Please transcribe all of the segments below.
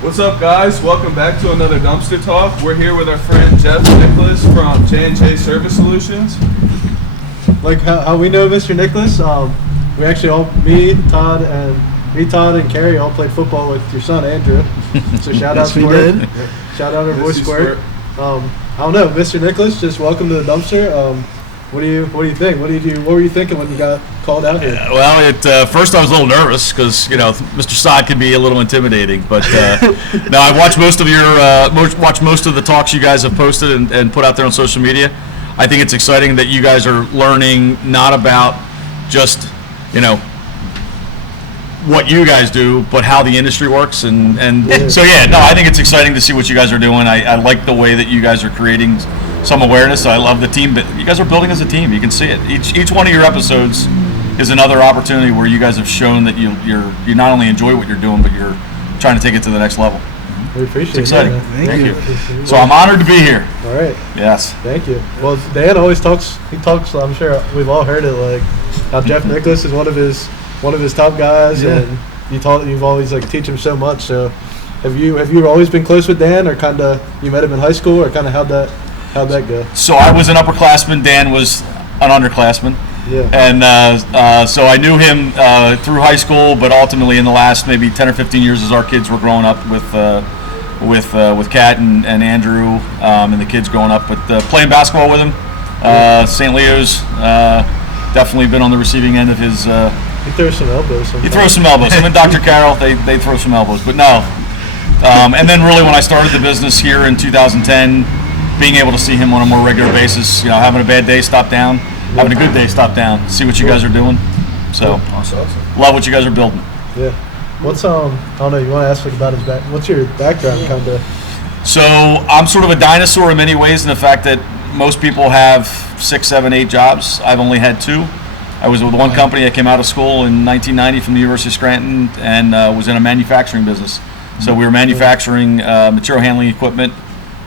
What's up, guys? Welcome back to another Dumpster Talk. We're here with our friend Jeff Nicklaus from J&J Service Solutions. Like how we know Mr. Nicklaus, we actually all, Todd, and Carrie all played football with your son, Andrew. So shout out Squirt. Shout out our boy Squirt. I don't know, Mr. Nicklaus, just welcome to the Dumpster. What do you think? What were you thinking when you got called out here? Well, first I was a little nervous because Mr. Sod can be a little intimidating, but no, I watched most of the talks you guys have posted and put out there on social media. I think it's exciting that you guys are learning not about just what you guys do, but how the industry works, So I think it's exciting to see what you guys are doing. I like the way that you guys are creating some awareness. I love the team, but you guys are building as a team. You can see it. Each one of your episodes is another opportunity where you guys have shown that you not only enjoy what you're doing, but you're trying to take it to the next level. We appreciate it. It's exciting. Yeah. Thank you. So I'm honored to be here. All right. Yes. Thank you. Well, Dan always talks. He talks. I'm sure we've all heard it. Like how Jeff Nicklaus is one of his top guys, and you've always teach him so much. So have you always been close with Dan, or kind of you met him in high school, or kind of how'd that go? So I was an upperclassman. Dan was an underclassman. Yeah. And so I knew him through high school, but ultimately in the last maybe 10 or 15 years, as our kids were growing up with Kat and Andrew and the kids growing up, but playing basketball with him, St. Leo's, definitely been on the receiving end of his. He throws some elbows. Sometimes. He throws some elbows. Him and Dr. Carroll, they throw some elbows, but no. And then really when I started the business here in 2010, being able to see him on a more regular basis, having a bad day, stop down, having a good day, stop down, see what you guys are doing. So, awesome. Love what you guys are building. Yeah. What's I don't know. You want to ask about his back? What's your background, kind of? So I'm sort of a dinosaur in many ways, in the fact that most people have 6, 7, 8 jobs. I've only had 2. I was with one company. I came out of school in 1990 from the University of Scranton and was in a manufacturing business. So we were manufacturing material handling equipment.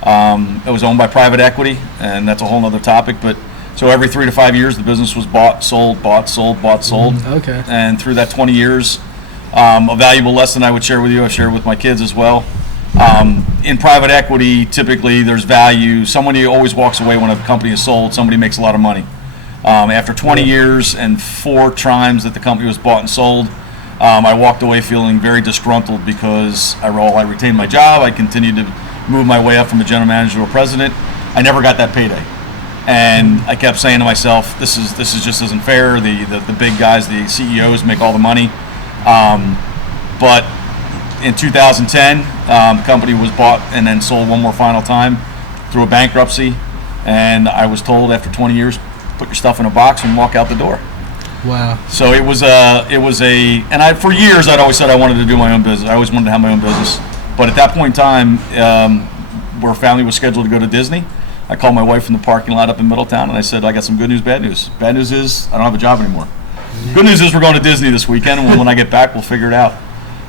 It was owned by private equity, and that's a whole other topic. But so every 3 to 5 years, the business was bought, sold, bought, sold, bought, sold. Okay. And through that 20 years, a valuable lesson I would share with you, I share with my kids as well. In private equity, typically there's value. Somebody always walks away when a company is sold. Somebody makes a lot of money. After 20 years and 4 times that the company was bought and sold, I walked away feeling very disgruntled because I retained my job. I continued to move my way up from a general manager to a president. I never got that payday, and I kept saying to myself, "This just isn't fair." The big guys, the CEOs, make all the money. But in 2010, the company was bought and then sold one more final time through a bankruptcy, and I was told after 20 years, put your stuff in a box and walk out the door. Wow. So and for years I'd always said I wanted to do my own business. I always wanted to have my own business. But at that point in time, where family was scheduled to go to Disney, I called my wife from the parking lot up in Middletown and I said, I got some good news, bad news. Bad news is I don't have a job anymore. Good news is we're going to Disney this weekend, and when I get back, we'll figure it out.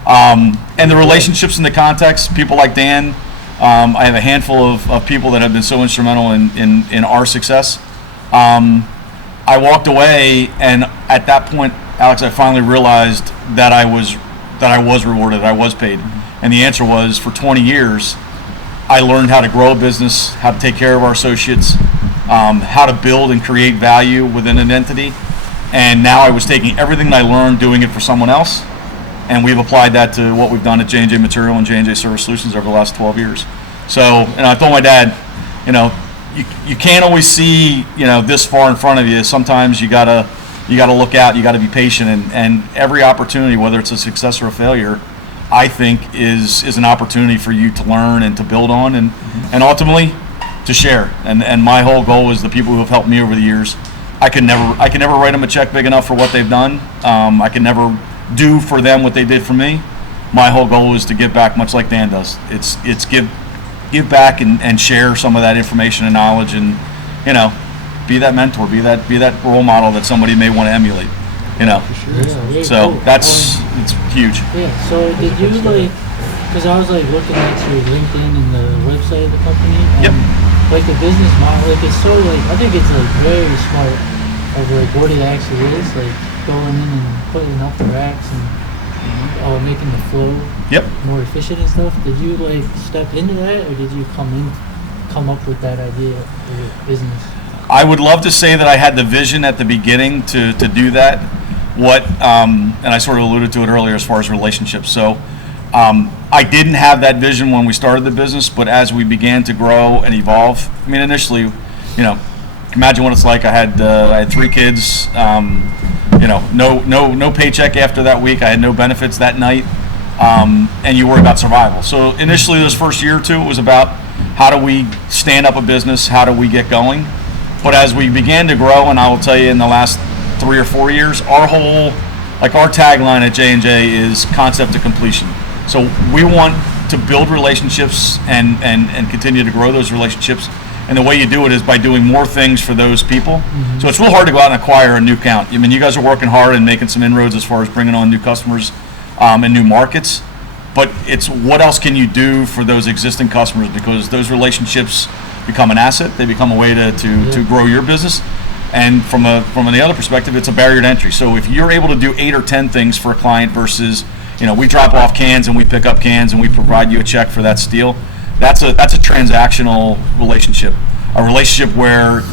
And the relationships and the context, people like Dan, I have a handful of people that have been so instrumental in our success. I walked away, and at that point, Alex, I finally realized that I was rewarded, I was paid. And the answer was, for 20 years, I learned how to grow a business, how to take care of our associates, how to build and create value within an entity. And now I was taking everything that I learned, doing it for someone else, and we've applied that to what we've done at J&J Material and J&J Service Solutions over the last 12 years. So, and I told my dad, you can't always see, this far in front of you. Sometimes you gotta look out. You gotta be patient, and every opportunity, whether it's a success or a failure, I think is an opportunity for you to learn and to build on, and ultimately to share. And my whole goal is the people who have helped me over the years. I can never write them a check big enough for what they've done. I can never do for them what they did for me. My whole goal is to give back, much like Dan does. It's give back and share some of that information and knowledge, and be that mentor, be that role model that somebody may want to emulate. So it's huge. Yeah. So did you because I was looking at your LinkedIn and the website of the company. And Yep. The business model, it's so I think it's very smart of what it actually is, going in and putting up the racks and making the flow Yep. more efficient and stuff. Did you like step into that, or did you come up with that idea for your business? I would love to say that I had the vision at the beginning to do that. And I sort of alluded to it earlier as far as relationships. So I didn't have that vision when we started the business, but as we began to grow and evolve, I mean, initially, imagine what it's like. I had 3 kids. No paycheck after that week. I had no benefits that night, and you worry about survival. So initially, this first year or two, it was about how do we stand up a business, how do we get going. But as we began to grow, and I will tell you, in the last 3 or 4 years, our tagline at J&J is concept to completion. So we want to build relationships and continue to grow those relationships. And the way you do it is by doing more things for those people. Mm-hmm. So it's real hard to go out and acquire a new account. I mean, you guys are working hard and making some inroads as far as bringing on new customers and new markets. But it's what else can you do for those existing customers, because those relationships become an asset. They become a way to grow your business. And from the other perspective, it's a barrier to entry. So if you're able to do 8 or 10 things for a client versus, we drop off cans and we pick up cans and we provide you a check for that steel, that's a transactional relationship. A relationship where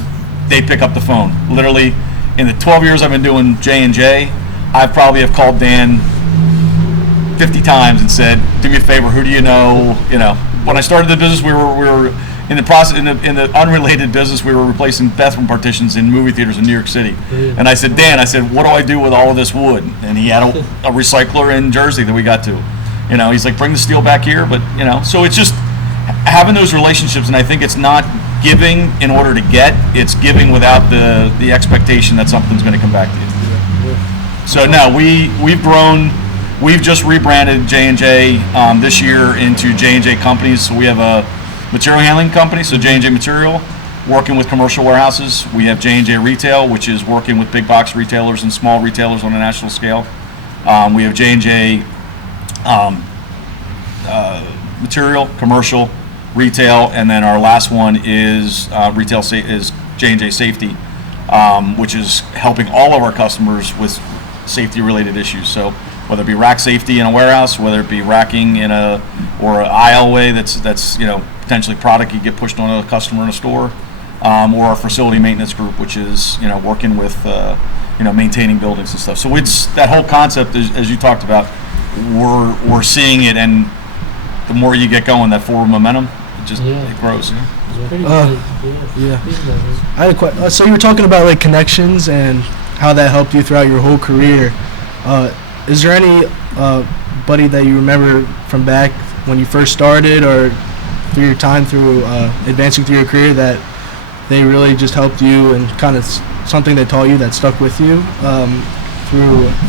they pick up the phone. Literally, in the 12 years I've been doing J&J, I probably have called Dan 50 times and said, "Do me a favor, who do you know?" When I started the business, we were in the process, in the unrelated business, we were replacing bathroom partitions in movie theaters in New York City. And I said, "Dan, what do I do with all of this wood?" And he had a recycler in Jersey that we got to. He's like, "Bring the steel back here," but so it's just having those relationships, and I think it's not giving in order to get, it's giving without the expectation that something's going to come back to you. So no, we've grown. We've just rebranded J&J this year into J&J Companies. So we have a material handling company, so J&J Material, working with commercial warehouses. We have J&J Retail, which is working with big box retailers and small retailers on a national scale. We have J&J Material, commercial, retail, and then our last one is is J&J Safety, which is helping all of our customers with safety-related issues. So whether it be rack safety in a warehouse, whether it be racking in an aisleway that's potentially product you get pushed on a customer in a store, or our facility maintenance group, which is working with maintaining buildings and stuff. So it's that whole concept, as you talked about. We're seeing it, and the more you get going, that forward momentum, it grows. I had a question. So you were talking about like connections and how that helped you throughout your whole career. Is there any buddy that you remember from back when you first started, or through your time through advancing through your career, that they really just helped you and kind of something they taught you that stuck with you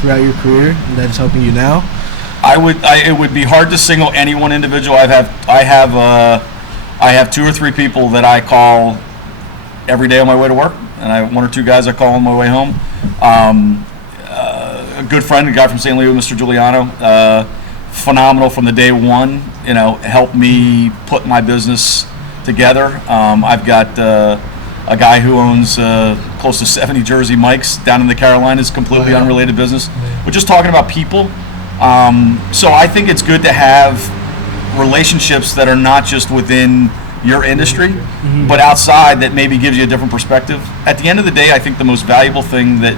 throughout your career and that is helping you now? It would be hard to single any one individual. I have 2 or 3 people that I call every day on my way to work, and I have 1 or 2 guys I call on my way home. A good friend, a guy from St. Leo, Mr. Giuliano, phenomenal from the day one. Helped me put my business together. I've got a guy who owns close to 70 Jersey Mikes down in the Carolinas, completely unrelated business. We're just talking about people. So I think it's good to have relationships that are not just within your industry, but outside, that maybe gives you a different perspective. At the end of the day, I think the most valuable thing that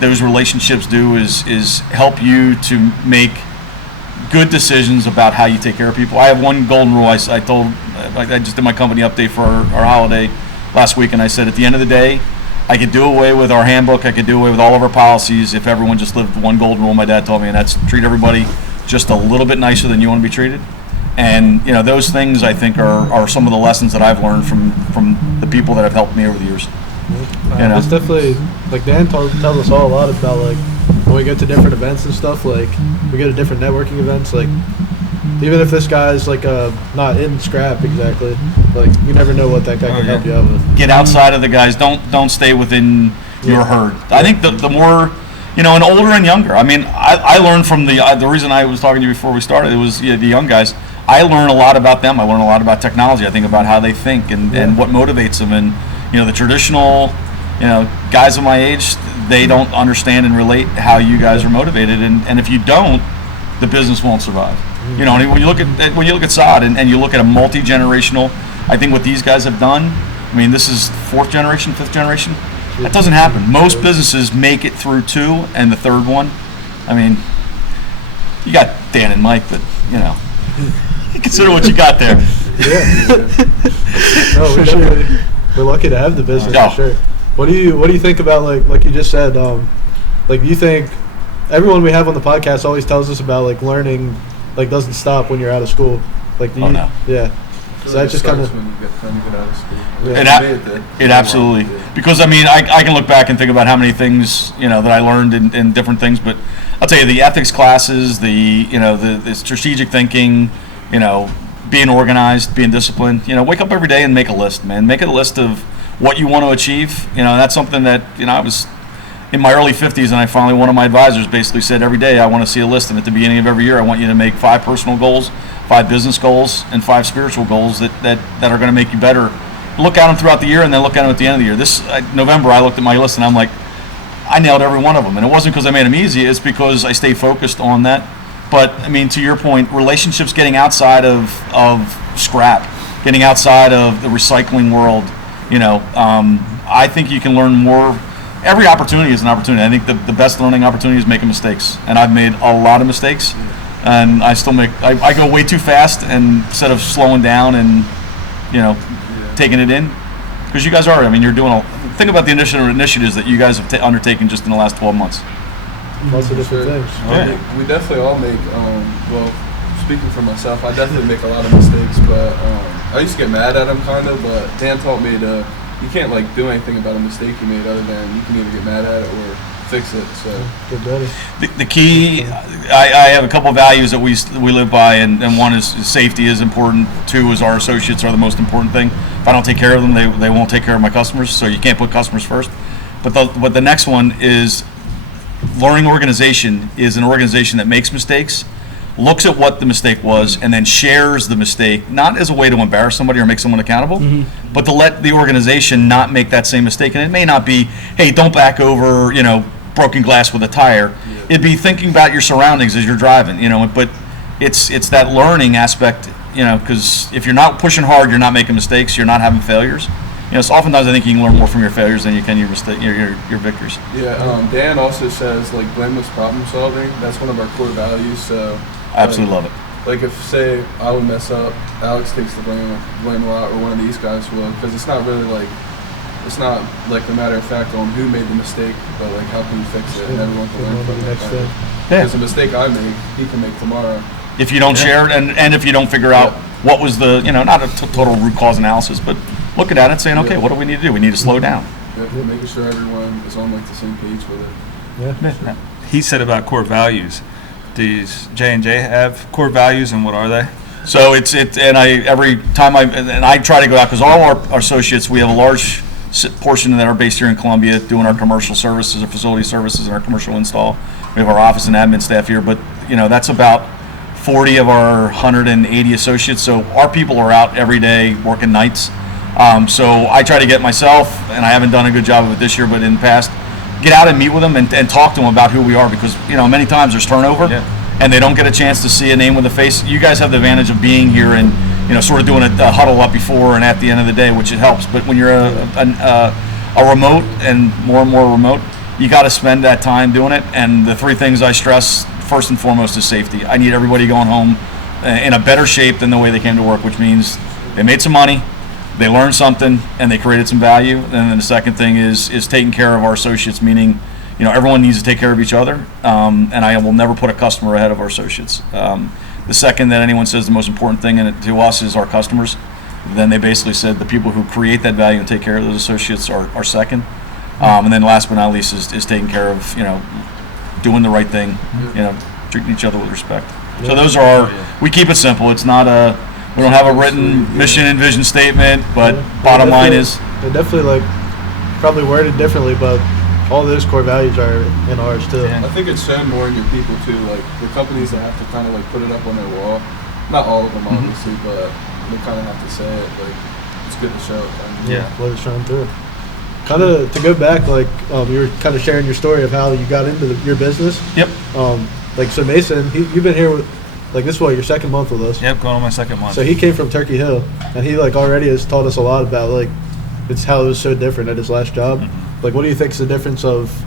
those relationships do is help you to make good decisions about how you take care of people. I have one golden rule. I just did my company update for our holiday last week, and I said, at the end of the day, I could do away with our handbook, I could do away with all of our policies if everyone just lived one golden rule my dad told me, and that's treat everybody just a little bit nicer than you want to be treated. And those things, I think, are some of the lessons that I've learned from the people that have helped me over the years. It's definitely, like Dan tells us all a lot about, like, when we go to different events and stuff, like we go to different networking events, like even if this guy's like not in scrap exactly, like you never know what that guy can help you out with. Get outside of the guys. Don't stay within your herd. I think the more, and older and younger. I mean, I learned from the reason I was talking to you before we started, it was the young guys. I learn a lot about them. I learn a lot about technology. I think about how they think and what motivates them. And the traditional guys of my age, they don't understand and relate how you guys are motivated, and if you don't, the business won't survive. And when you look at Sod and you look at a multi-generational, I think what these guys have done, I mean, this is fourth generation, fifth generation. That doesn't happen. Most businesses make it through two, and the third one, I mean, you got Dan and Mike, but consider what you got there. No, we're lucky to have the business for sure. What do you think about like you just said? Like you think everyone we have on the podcast always tells us about like learning, like doesn't stop when you're out of school. Like yeah. So that just kind of when you get out of school. It absolutely, because I mean I can look back and think about how many things that I learned in different things, but I'll tell you the ethics classes, the strategic thinking, being organized, being disciplined. Wake up every day and make a list, man. Make a list of what you want to achieve. That's something that I was in my early 50s, and I finally, one of my advisors basically said every day I want to see a list, and at the beginning of every year I want you to make 5 personal goals, 5 business goals, and 5 spiritual goals that are going to make you better. Look at them throughout the year, and then look at them at the end of the year. This November I looked at my list and I'm like, I nailed every one of them, and it wasn't because I made them easy. It's because I stayed focused on that. But I mean, to your point, relationships, getting outside of scrap, getting outside of the recycling world. I think you can learn more. Every opportunity is an opportunity. I think the best learning opportunity is making mistakes, and I've made a lot of mistakes, and I still make. I go way too fast, and instead of slowing down and taking it in, because you guys are. I mean, you're doing think about the initiatives that you guys have undertaken just in the last 12 months. Lots of different things. We definitely all make. Well, speaking for myself, I definitely make a lot of mistakes, but I used to get mad at them kind of. But Dan taught me you can't like do anything about a mistake you made other than you can either get mad at it or fix it. So good buddy. The key, I have a couple of values that we live by, and one is safety is important. 2 is our associates are the most important thing. If I don't take care of them, they won't take care of my customers. So you can't put customers first. But the next one is learning organization is an organization that makes mistakes, looks at what the mistake was, and then shares the mistake, not as a way to embarrass somebody or make someone accountable, but to let the organization not make that same mistake. And it may not be, hey, don't back over, broken glass with a tire. It'd be thinking about your surroundings as you're driving, but it's that learning aspect, because if you're not pushing hard, you're not making mistakes, you're not having failures. So oftentimes I think you can learn more from your failures than you can your victories. Yeah, Dan also says like blameless problem solving. That's one of our core values. So I absolutely love it. Like if say I would mess up, Alex takes the blame a lot, or one of these guys will, because it's not the matter of fact on who made the mistake, but like how can you fix it, and everyone can learn from it. Because the mistake I make, he can make tomorrow. If you don't share it, and if you don't figure out what was the not a total root cause analysis, but looking at it saying, okay, what do we need to do? We need to slow down. Making sure everyone is on like the same page with it. Yeah. He said about core values. Does J&J have core values, and what are they? So and every time I try to go out, because all our associates, we have a large portion that are based here in Columbia doing our commercial services, our facility services, and our commercial install. We have our office and admin staff here, but that's about 40 of our 180 associates. So our people are out every day working nights. So I try to get myself, and I haven't done a good job of it this year, but in the past, get out and meet with them and talk to them about who we are, because many times there's turnover, and they don't get a chance to see a name with a face. You guys have the advantage of being here and sort of doing a huddle up before and at the end of the day, which it helps. But when you're a remote and more remote, you got to spend that time doing it. And the 3 things I stress first and foremost is safety. I need everybody going home in a better shape than the way they came to work, which means they made some money, they learned something, and they created some value. And then the second thing is taking care of our associates, meaning everyone needs to take care of each other, and I will never put a customer ahead of our associates. The second that anyone says the most important thing to us is our customers, then they basically said the people who create that value and take care of those associates are second. And then last but not least is taking care of doing the right thing, treating each other with respect. So those are we keep it simple. It's not we don't have a written mission and vision statement, but bottom line is they're definitely probably worded differently, but all those core values are in ours too. I think it's shown more in your people too. Like the companies that have to kind of put it up on their wall. Not all of them, obviously, but they kind of have to say it. Like it's good to show it. Let it shine through. kind of to go back, like you were kind of sharing your story of how you got into your business. Yep. Like so, Mason, you've been here with, like this is what your second month with us. Yep, going on my second month. So he came from Turkey Hill, and he like already has taught us a lot about like it's how it was so different at his last job. Mm-hmm. Like, what do you think is the difference of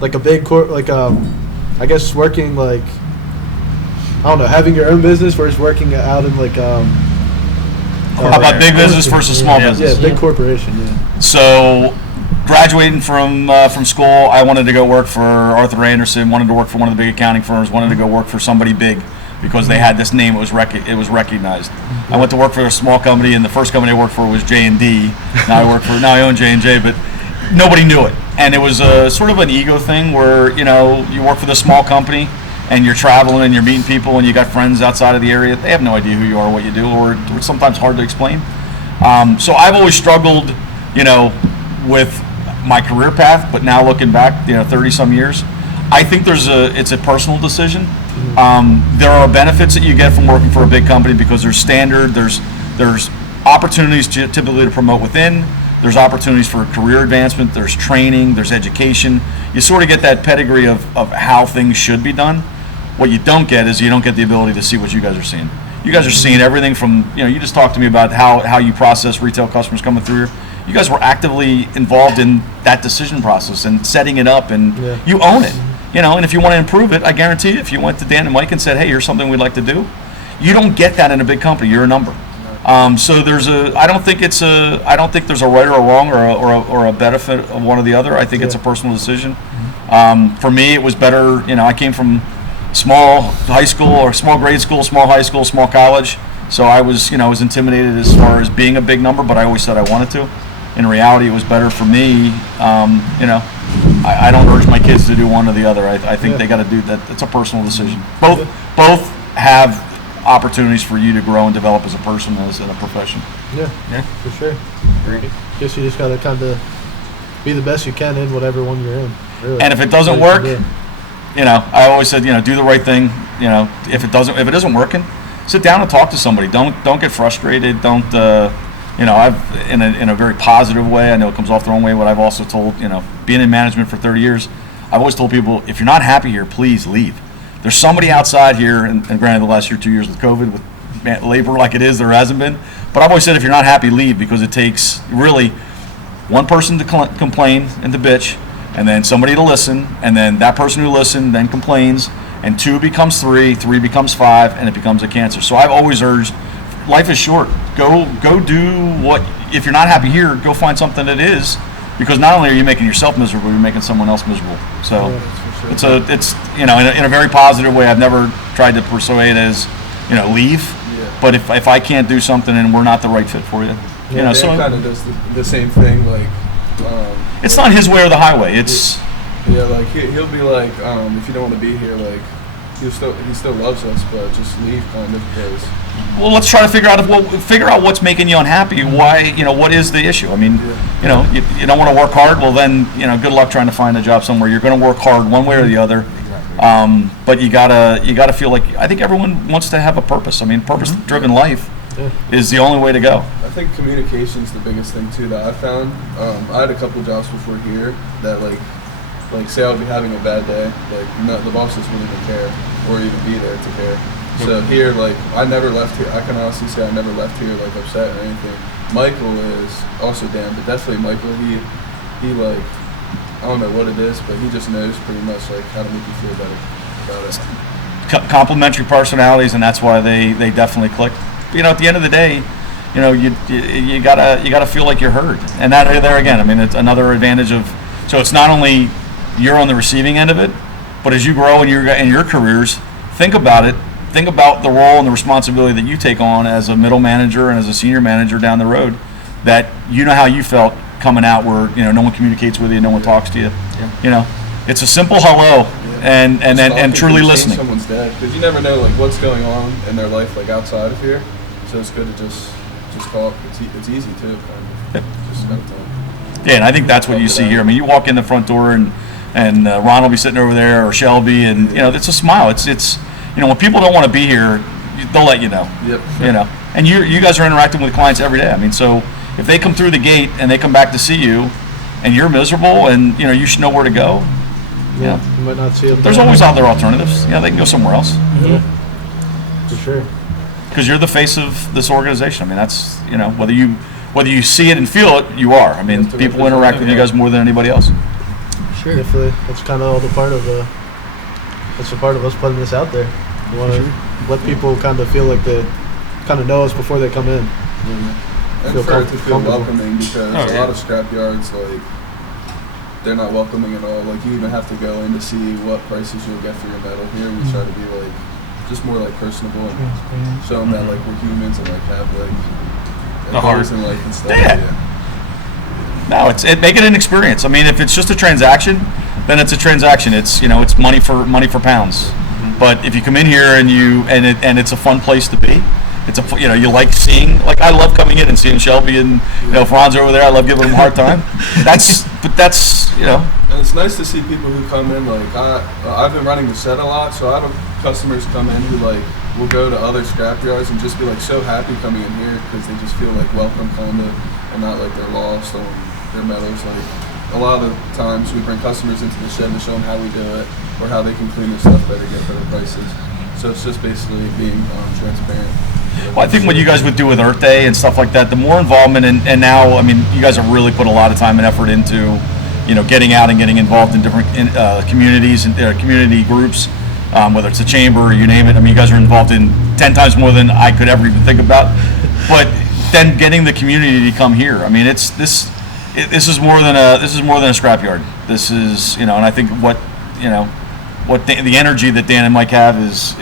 like a big like I guess working like I don't know, having your own business versus working out in like How about big business versus small business? Yeah, big corporation. Yeah. So, graduating from school, I wanted to go work for Arthur Anderson. Wanted to work for one of the big accounting firms. Wanted to go work for somebody big because they had this name. It was recognized. I went to work for a small company, and the first company I worked for was J&D. Now I own J&J, but nobody knew it. And it was a sort of an ego thing where you work for the small company. And you're traveling and you're meeting people and you got friends outside of the area. They have no idea who you are or what you do, or it's sometimes hard to explain. So I've always struggled, with my career path. But now looking back, 30 some years, I think it's a personal decision. There are benefits that you get from working for a big company because there's standard. There's opportunities typically to promote within. There's opportunities for career advancement. There's training. There's education. You sort of get that pedigree of how things should be done. What you don't get is you don't get the ability to see what you guys are seeing. You guys are seeing everything from, you just talked to me about how you process retail customers coming through here. You guys were actively involved in that decision process and setting it up, and you own it. And if you want to improve it, I guarantee you, if you went to Dan and Mike and said, hey, here's something we'd like to do, you don't get that in a big company. You're a number. So I don't think there's a right or a wrong or a benefit of one or the other. I think it's a personal decision. For me, it was better. I came from small high school or small grade school, small high school, small college. So I was intimidated as far as being a big number, but I always said I wanted to. In reality, it was better for me. I don't urge my kids to do one or the other. I think they got to do that. It's a personal decision. Both have opportunities for you to grow and develop as a person, as in a profession. Yeah, for sure. Guess you just got to kind of be the best you can in whatever one you're in. Really. And if it doesn't work, I always said, do the right thing. If it isn't working, sit down and talk to somebody. Don't get frustrated. Don't I've in a very positive way. I know it comes off the wrong way, but I've also told, being in management for 30 years, I've always told people, if you're not happy here, please leave. There's somebody outside here, and granted the last 2 years with COVID, with labor like it is, there hasn't been. But I've always said if you're not happy, leave, because it takes really one person to complain and to bitch, and then somebody to listen, and then that person who listened then complains, and 2 becomes 3, 3 becomes 5, and it becomes a cancer. So I've always urged, life is short. Go do what, if you're not happy here, go find something that is, because not only are you making yourself miserable, you're making someone else miserable. So it's in a very positive way. I've never tried to persuade as, leave. Yeah. But if I can't do something and we're not the right fit for you, Dan kind of does the same thing. Like, it's not his way or the highway. It's like he'll be like, if you don't want to be here, like he still loves us, but just leave, kind of, because. Well, let's try to figure out what's making you unhappy. Why, what is the issue? I mean, you don't want to work hard. Well, then, good luck trying to find a job somewhere. You're going to work hard one way or the other. But you gotta feel like, I think everyone wants to have a purpose. I mean, purpose-driven life is the only way to go. I think communication's the biggest thing too that I found. I had a couple jobs before here that like say I would be having a bad day, the bosses wouldn't even care or even be there to care. So here, I never left here. I can honestly say I never left here upset or anything. Michael is also Dan, but definitely Michael. He I don't know what it is, but he just knows pretty much how to make you feel better about it. Complementary personalities, and that's why they definitely click. At the end of the day, you gotta feel like you're heard, and that there again. I mean, it's another advantage of. So it's not only you're on the receiving end of it, but as you grow in your careers, think about it. Think about the role and the responsibility that you take on as a middle manager and as a senior manager down the road. That how you felt coming out where no one communicates with you, no one talks to you. It's a simple hello and truly listening. Someone's dead, because you never know what's going on in their life outside of here. So it's good to just call up. It's easy too. Just kind of talk. Yeah, and I think that's what you see here. I mean, you walk in the front door and Ron will be sitting over there, or Shelby, and it's a smile. It's when people don't want to be here, they'll let you know. Yep. And you guys are interacting with clients every day. I mean, so if they come through the gate and they come back to see you, and you're miserable, and you should know where to go. Yeah, you might not see them. There's always other alternatives. They can go somewhere else. Yeah, for sure. Because you're the face of this organization. I mean, that's whether you see it and feel it, you are. I mean, people interact with you guys more than anybody else. Sure. Definitely. That's kind of all the part of that's a part of us putting this out there. We want to let people kind of feel like they kind of know us before they come in. And for it to feel welcoming, because a lot of scrap yards, like, they're not welcoming at all. Like, you even have to go in to see what prices you'll get for your metal. Here we try to be like just more like personable and show them that like we're humans and like have like the heart in life and stuff. No, make it an experience. I mean, if it's just a transaction, then it's a transaction. It's it's money for pounds. But if you come in here and it's a fun place to be, it's you like seeing, like, I love coming in and seeing Shelby and if Ron's over there, I love giving him a hard time. That's And it's nice to see people who come in, like, I've been running the set a lot, so I have customers come in who like will go to other scrap yards and just be like so happy coming in here because they just feel like welcome kind of, and not like they're lost on their metals. Like, a lot of the times we bring customers into the shed to show them how we do it or how they can clean their stuff better, get better prices. So it's just basically being transparent. Well, I think what you guys would do with Earth Day and stuff like that, the more involvement, and now, I mean, you guys have really put a lot of time and effort into, getting out and getting involved in different communities and community groups, whether it's a chamber or you name it. I mean, you guys are involved in 10 times more than I could ever even think about. But then getting the community to come here, I mean, this is more than a scrapyard. This is, and I think what the energy that Dan and Mike have is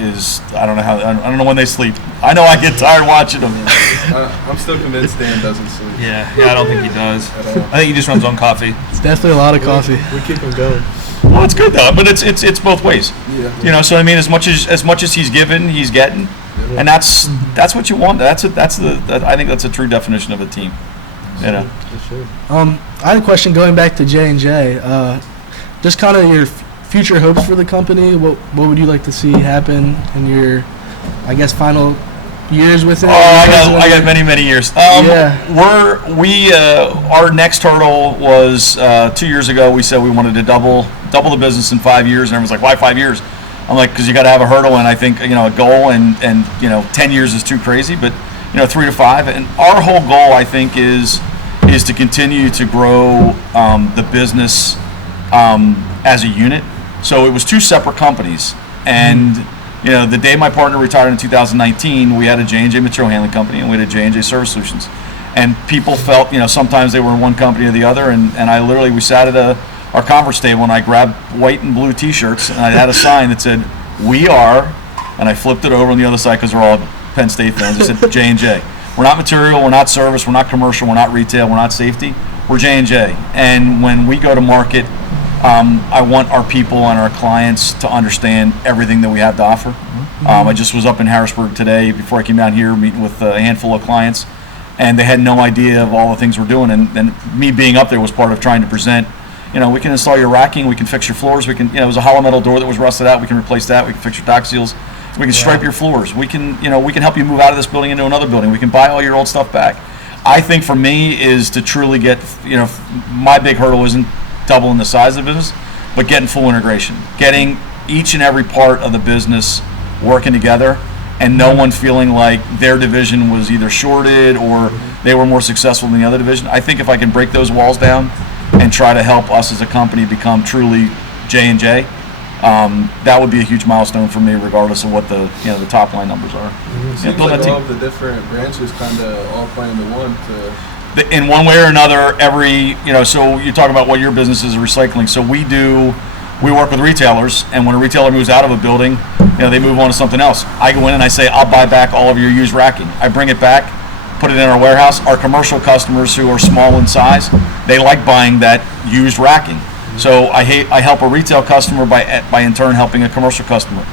I don't know when they sleep. I know I get tired watching them. I'm still convinced Dan doesn't sleep. Yeah, I don't think he does. I think he just runs on coffee. It's definitely a lot of coffee. We keep him going. Well, it's good though, but it's both ways. Yeah. So I mean, as much as he's given, he's getting, and that's what you want. I think that's a true definition of a team. For sure. I had a question going back to J&J. Just kind of your future hopes for the company. What would you like to see happen in your, I guess, final years with it? I got many years. Our next hurdle was 2 years ago. We said we wanted to double the business in 5 years, and everyone's like, "Why 5 years?" I'm like, "Because you got to have a hurdle, and I think a goal, and 10 years is too crazy, but 3 to 5." And our whole goal, I think, is to continue to grow the business as a unit. So it was two separate companies, and the day my partner retired in 2019, we had a J&J material handling company and we had a J&J Service Solutions, and people felt sometimes they were in one company or the other, and we sat at our conference table and I grabbed white and blue T-shirts and I had a sign that said "We are," and I flipped it over on the other side because we're all Penn State fans. It said J&J. We're not material, we're not service, we're not commercial, we're not retail, we're not safety. We're J&J, and when we go to market, I want our people and our clients to understand everything that we have to offer. I just was up in Harrisburg today before I came down here meeting with a handful of clients, and they had no idea of all the things we're doing. And me being up there was part of trying to present. We can install your racking, we can fix your floors, we can. It was a hollow metal door that was rusted out. We can replace that. We can fix your dock seals. We can stripe your floors. We can help you move out of this building into another building. We can buy all your old stuff back. I think for me is to truly get. My big hurdle isn't doubling the size of the business, but getting full integration, getting each and every part of the business working together, and no one feeling like their division was either shorted or they were more successful than the other division. I think if I can break those walls down and try to help us as a company become truly J&J, that would be a huge milestone for me, regardless of what the top line numbers are. It seems like all of the different branches kind of all play into one in one way or another. So you talk about what your business is, recycling. So we work with retailers, and when a retailer moves out of a building, they move on to something else. I go in and I say, I'll buy back all of your used racking. I bring it back, put it in our warehouse. Our commercial customers who are small in size, they like buying that used racking. So I help a retail customer by in turn helping a commercial customer.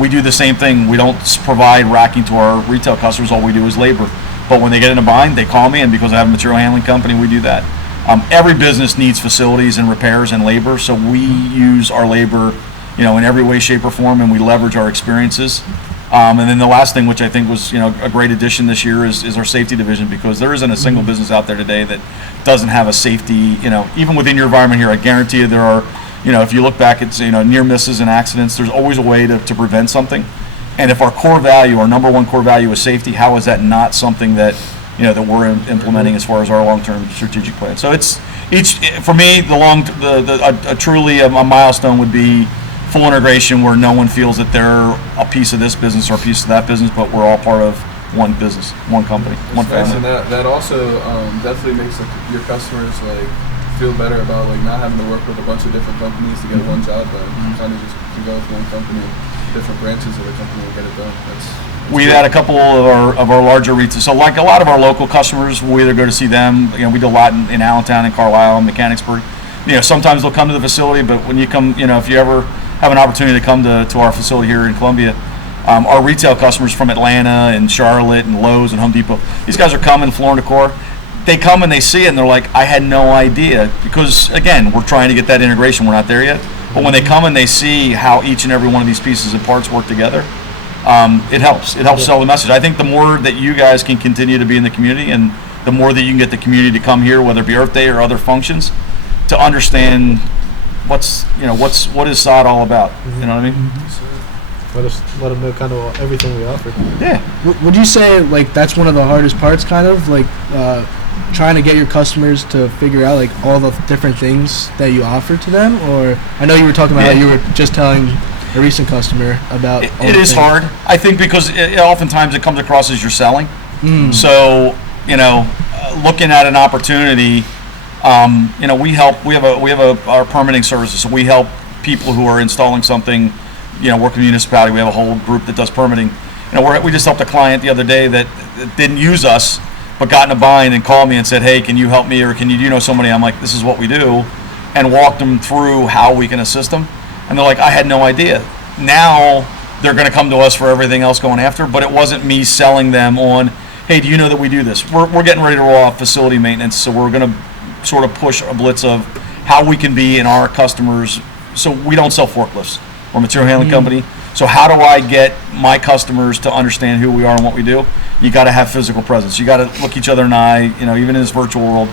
We do the same thing. We don't provide racking to our retail customers. All we do is labor. But when they get in a bind, they call me, and because I have a material handling company, we do that. Every business needs facilities and repairs and labor, so we use our labor, in every way, shape, or form, and we leverage our experiences. And then the last thing, which I think was a great addition this year, is our safety division, because there isn't a single business out there today that doesn't have a safety. Even within your environment here, I guarantee you there are. If you look back at near misses and accidents, there's always a way to prevent something. And if our core value, our number one core value, is safety, how is that not something that that we're implementing as far as our long-term strategic plan? So it's for me, truly a milestone would be full integration, where no one feels that they're a piece of this business or a piece of that business, but we're all part of one business, one company, one family. And that also definitely makes your customers feel better about not having to work with a bunch of different companies to get one job done. You kind of just can go with one company, different branches of the company, and get it done. We've had a couple of our larger retailers. So like a lot of our local customers, we either go to see them. We do a lot in Allentown and Carlisle and Mechanicsburg. Sometimes they'll come to the facility, but when you come, if you ever have an opportunity to come to our facility here in Columbia, our retail customers from Atlanta and Charlotte and Lowe's and Home Depot, these guys are coming, Floor & Decor. They come and they see it and they're like, I had no idea, because again, we're trying to get that integration. We're not there yet, but when they come and they see how each and every one of these pieces and parts work together, it helps sell the message. I think the more that you guys can continue to be in the community, and the more that you can get the community to come here, whether it be Earth Day or other functions, to understand what is SOD all about. You know what I mean? Let them know kind of everything we offer. Yeah. Would you say that's one of the hardest parts, kind of trying to get your customers to figure out all the different things that you offer to them? Or I know you were talking about how you were just telling a recent customer about. It is hard, I think, because oftentimes it comes across as you're selling. So looking at an opportunity, we help. We have our permitting services, so we help people who are installing something. Work with the municipality. We have a whole group that does permitting. We just helped a client the other day that didn't use us, but got in a bind and called me and said, "Hey, can you help me, or do you know somebody?" I'm like, "This is what we do," and walked them through how we can assist them. And they're like, "I had no idea." Now they're going to come to us for everything else going after, but it wasn't me selling them on, "Hey, do you know that we do this?" We're getting ready to roll out facility maintenance, so we're going to sort of push a blitz of how we can be in our customers. So we don't sell forklifts. We're a material handling company. So how do I get my customers to understand who we are and what we do? You got to have physical presence. You got to look each other in the eye, even in this virtual world.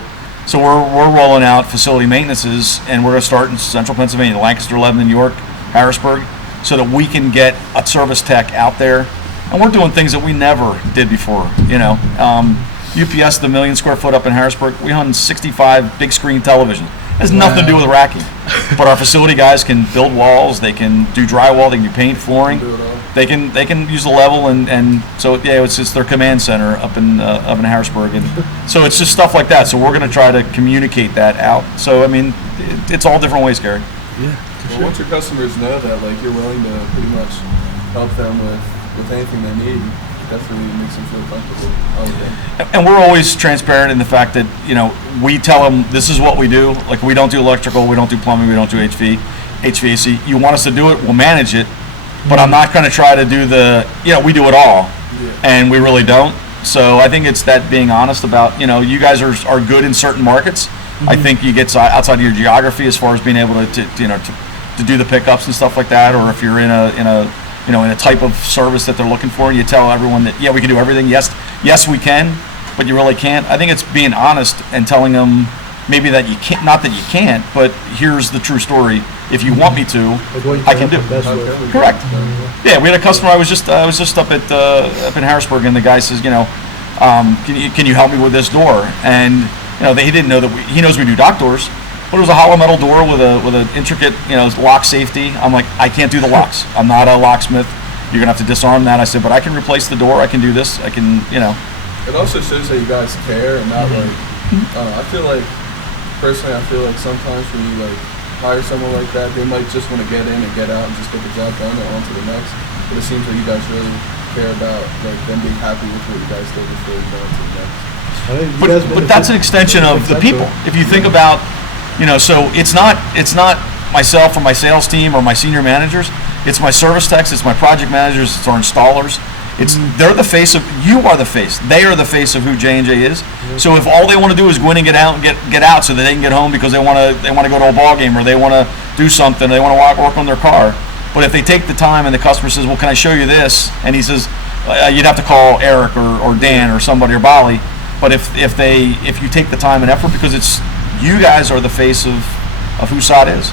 So we're rolling out facility maintenances, and we're going to start in central Pennsylvania, Lancaster, Lebanon, York, Harrisburg, so that we can get a service tech out there. And we're doing things that we never did before. UPS, the 1 million square foot up in Harrisburg, we own 65 big screen televisions. It has nothing to do with racking. But our facility guys can build walls, they can do drywall, they can do paint, flooring. They can use the level, and so it's just their command center up in Harrisburg, and so it's just stuff like that. So we're going to try to communicate that out. So I mean, it's all different ways, Gary. Yeah. Well, once your customers know that you're willing to pretty much help them with anything they need, definitely makes them feel comfortable. And we're always transparent in the fact that we tell them this is what we do. We don't do electrical, we don't do plumbing, we don't do HVAC. You want us to do it, we'll manage it. But I'm not going to try to do we do it all, and we really don't. So I think it's that being honest about, you guys are good in certain markets. I think you get outside of your geography as far as being able to do the pickups and stuff like that, or if you're in a type of service that they're looking for, and you tell everyone that we can do everything. Yes, we can, but you really can't. I think it's being honest and telling them maybe that you can't, not that you can't, but here's the true story. If you want me to, I can do. Correct. Yeah, we had a customer. I was just up in Harrisburg, and the guy says, can you help me with this door? And he didn't know that he knows we do dock doors, but it was a hollow metal door with an intricate lock safety. I'm like, I can't do the locks. I'm not a locksmith. You're gonna have to disarm that. I said, but I can replace the door. I can do this. I can. It also shows that you guys care and not personally, I feel like sometimes when you hire someone like that, they might just want to get in and get out and just get the job done and on to the next. But it seems like you guys really care about them being happy with what you guys did before you go on to the next. But that's an extension of the people. If you think about, so it's not myself or my sales team or my senior managers. It's my service techs. It's my project managers. It's our installers. They're the face of. You are the face. They are the face of who J&J is. So if all they want to do is go in and get out so that they can get home because they want to go to a ball game or they want to do something, they want to work on their car, But if they take the time and the customer says, well, can I show you this? And he says, you'd have to call Eric or Dan or somebody or Bali. But if you take the time and effort, because it's you guys are the face of who SOD is.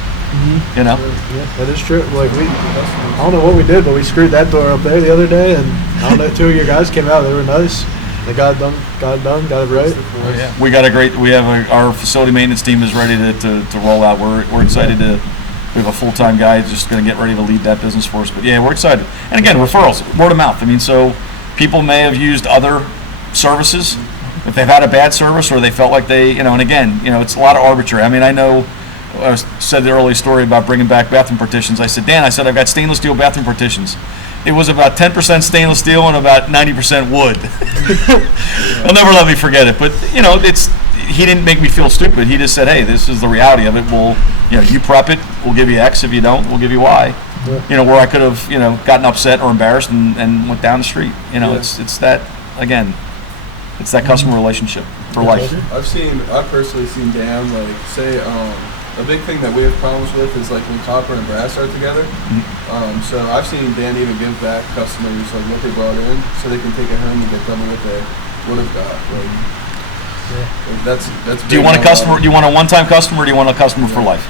You know? Yeah, that is true. Like I don't know what we did, but we screwed that door up there the other day, and I don't know, 2 of your guys came out. They were nice. They got it done, got it right. Oh, yeah. We got our facility maintenance team is ready to roll out. We're excited to. We have a full-time guy just going to get ready to lead that business for us. But yeah, we're excited. And again, referrals, word of mouth. I mean, so people may have used other services if they've had a bad service or they felt like they, and again, it's a lot of arbitrary. I mean, I know. I said the early story about bringing back bathroom partitions. I said, Dan, I've got stainless steel bathroom partitions. It was about 10% stainless steel and about 90% wood. He'll never let me forget it. But, he didn't make me feel stupid. He just said, hey, this is the reality of it. We'll, you prep it, we'll give you X. If you don't, we'll give you Y. Yeah. Where I could have, gotten upset or embarrassed and went down the street. It's that, again, it's that customer relationship for life. I've personally seen Dan, say, a big thing that we have problems with is when copper and brass are together. So I've seen Dan even give back customers what they brought in, so they can take it home and get double what they would have got. That's. Do you want a customer? Do you want a one-time customer? Or do you want a customer for life?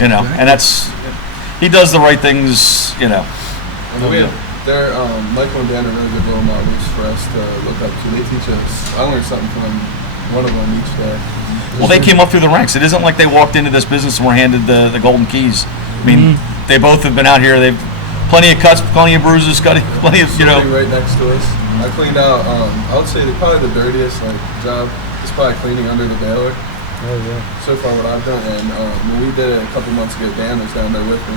And that's he does the right things. And we have Michael and Dan are really good role models for us to look up to. They teach us. I learned something from one of them each day. Well, they came up through the ranks. It isn't like they walked into this business and were handed the golden keys. I mean, they both have been out here. They've plenty of cuts, plenty of bruises, plenty of right next to us. I cleaned out. I would say probably the dirtiest job is probably cleaning under the baler. Oh yeah. So far, what I've done, and when we did it a couple months ago, Dan was down there with me.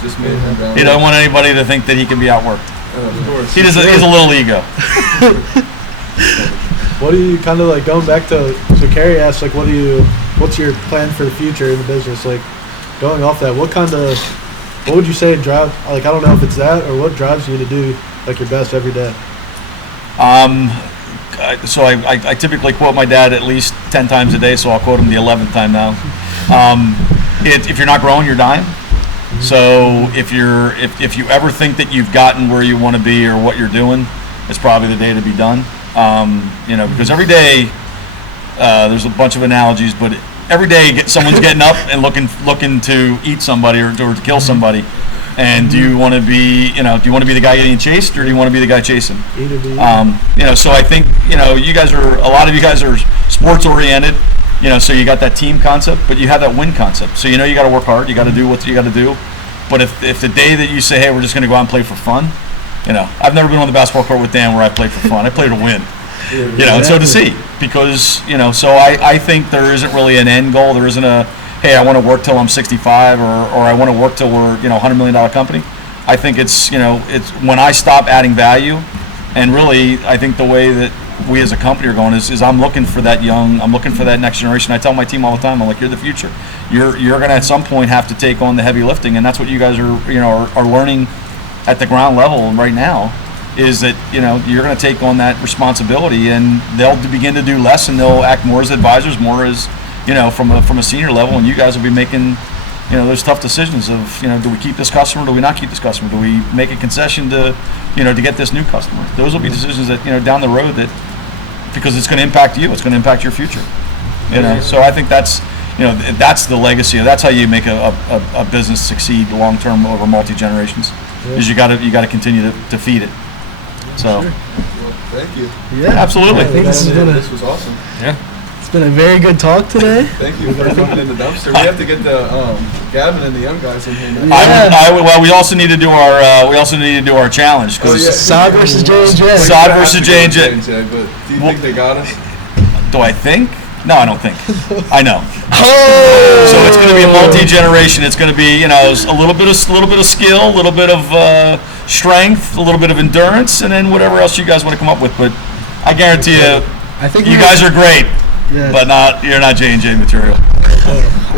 Just me and him down there. He don't want anybody to think that he can be outworked. Of course. He has a little ego. What do you kind of going back to? So Carrie asked what's your plan for the future in the business? Going off that, what would you say drive? I don't know if it's that or what drives you to do your best every day. So I typically quote my dad at least 10 times a day, so I'll quote him the 11th time now. If you're not growing, you're dying. So if you ever think that you've gotten where you want to be or what you're doing, it's probably the day to be done. Because every day there's a bunch of analogies, but every day someone's getting up and looking to eat somebody or to kill somebody. And do you want to be the guy getting chased, or do you want to be the guy chasing? So I think a lot of you guys are sports oriented. So you got that team concept, but you have that win concept. So you got to work hard. You got to do what you got to do. But if the day that you say, hey, we're just going to go out and play for fun. I've never been on the basketball court with Dan where I played for fun. I played to win. And so to see, because so I think there isn't really an end goal. There isn't a, hey, I want to work till I'm 65, or I want to work till we're $100 million company. I think it's it's when I stop adding value, and really I think the way that we as a company are going is I'm looking for that next generation. I tell my team all the time, I'm like, you're the future. You're going to at some point have to take on the heavy lifting, and that's what you guys are learning at the ground level right now, is that you're going to take on that responsibility, and they'll begin to do less, and they'll act more as advisors, more as from a senior level, and you guys will be making those tough decisions of do we keep this customer, do we not keep this customer, do we make a concession to to get this new customer. Those will be decisions that down the road, that because it's going to impact you, it's going to impact your future. So I think that's that's the legacy. That's how you make a business succeed long term over multi generations. Is you got to continue to feed it. So, well, thank you. Yeah, absolutely. I think this was awesome. Yeah. It's been a very good talk today. Thank you for putting in the dumpster. We have to get the Gavin and the young guys in here. Well, we also need to do our challenge, because SOD versus J&J. SOD versus J&J. But do you think they got us? Do I think? No, I don't think. I know. Oh! So it's going to be a multi-generation. It's going to be, a little bit of skill, a little bit of strength, a little bit of endurance, and then whatever else you guys want to come up with. But I guarantee you, you guys are great, but you're not J&J material.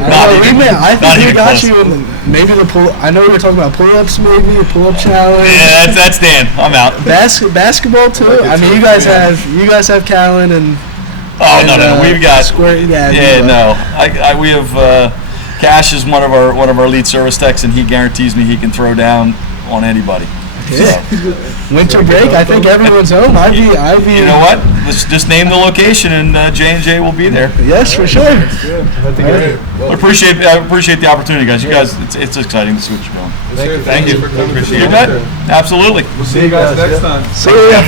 I think we got you in maybe the pull. I know we were talking about pull-ups, maybe a pull-up challenge. Yeah, that's Dan. I'm out. Basketball too. I mean, you guys have Callan and. Oh, no, we've got. Squirt, we have. Cash is one of our lead service techs, and he guarantees me he can throw down on anybody. Yeah. Winter break. I think everyone's home. I'd be. You know what? Let's just name the location, and J&J will be there. Yes, for sure. That'd be great. I appreciate the opportunity, guys. You guys, it's exciting to see what you're doing. Yes, sir. Thank you. For coming. Appreciate You it. bet. Absolutely. We'll see you guys next time. See ya.